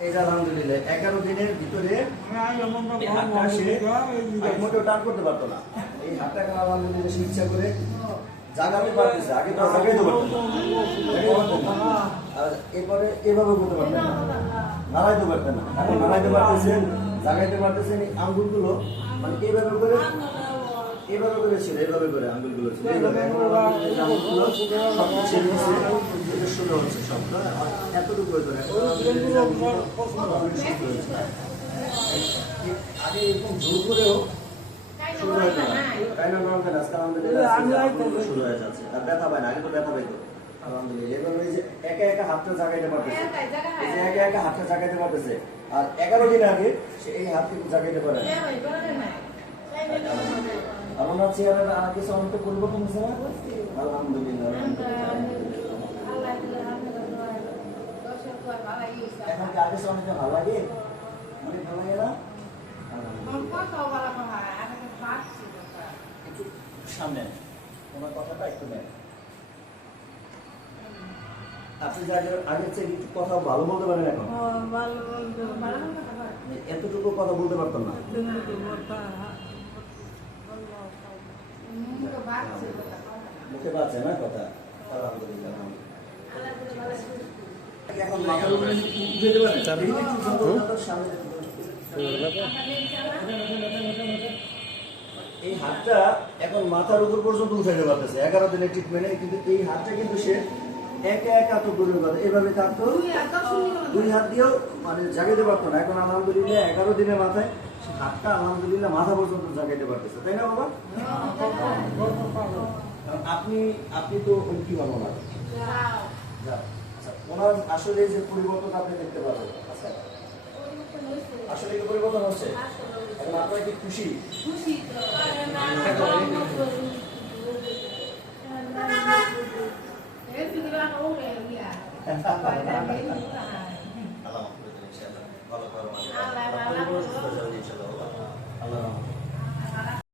এটা আলহামদুলিল্লাহ এগারো দিনের ভিতরে এই হাতটা সে আগে মোটেও টান করতে পারতো না। এই হাতটা এখন আলহামদুলিল্লাহ সে ইচ্ছা করে জাগাতে পারতেছে আগে তো জাগাইতে পারতো না। জাগাইতে পারতো না। আর এরপরে এভাবে করতে পারতেন না। নাড়াইতে পারতেন না। এখন নাড়াইতে পারতেছেন জাগাইতে পারতেছেন এই আঙ্গুলগুলো মানে এইভাবে করে এইভাবে করে ছিল এইভাবে করে আঙ্গুলগুলো ছিল এইভাবে আঙ্গুলগুলো সব ছেড়ে দিচ্ছে হচ্ছে এতটুকু সুস্থ হয়েছে। আগে এরকম জোর করেও শুরু না তাই না নরম আজকে আলহামদুলিল্লাহ আজকে শুরু হয়ে যাচ্ছে। আর ব্যথা পায় না আগে তো ব্যথা পাইতো আলহামদুলিল্লাহ। যে একা একা হাতটা জাগাইতে পারতেছে। যে একা একা হাতটা জাগাইতে পারতেছে। আর এগারো দিন আগে সে এই হাত কিন্তু জাগাইতে পারে না। আর ওনার চেহারার আর কিছু অনেক পরিবর্তন হয়েছে না আলহামদুলিল্লাহ। এখন কি আগে সে ভালো লাগে অনেক ভালো লাগে না একটু সামনে তোমার কথাটা একটু নেই আপনি যা আগের চেয়ে একটু কথা ভালো বলতে পারেন এখন। এতটুকু কথা বলতে পারতাম না। মুখে পাচ্ছে না কথা? আলহামদুলিল্লাহ এই হাতটা এখন মাথার উপর পর্যন্ত উঠাইতে পারতেছে। এগারো দিনের ট্রিটমেন্টে কিন্তু এই হাতটা কিন্তু সে একা একা তো দূরের কথা। এভাবে থাকতো দুই হাত দিয়েও মানে জাগাইতে পারতো না। এখন আলহামদুলিল্লাহ এগারো দিনের মাথায় হাতটা আলহামদুলিল্লাহ মাথা পর্যন্ত জাগাইতে পারতেছে। তাই না বাবা? আপনি আপনি তো ওই কি বাবা আচ্ছা ওনার আসলে যে পরিবর্তন আপনি দেখতে পাবেন আচ্ছা। আসলে কি পরিবর্তন হচ্ছে? এখন আপনারা কি খুশি? খুশি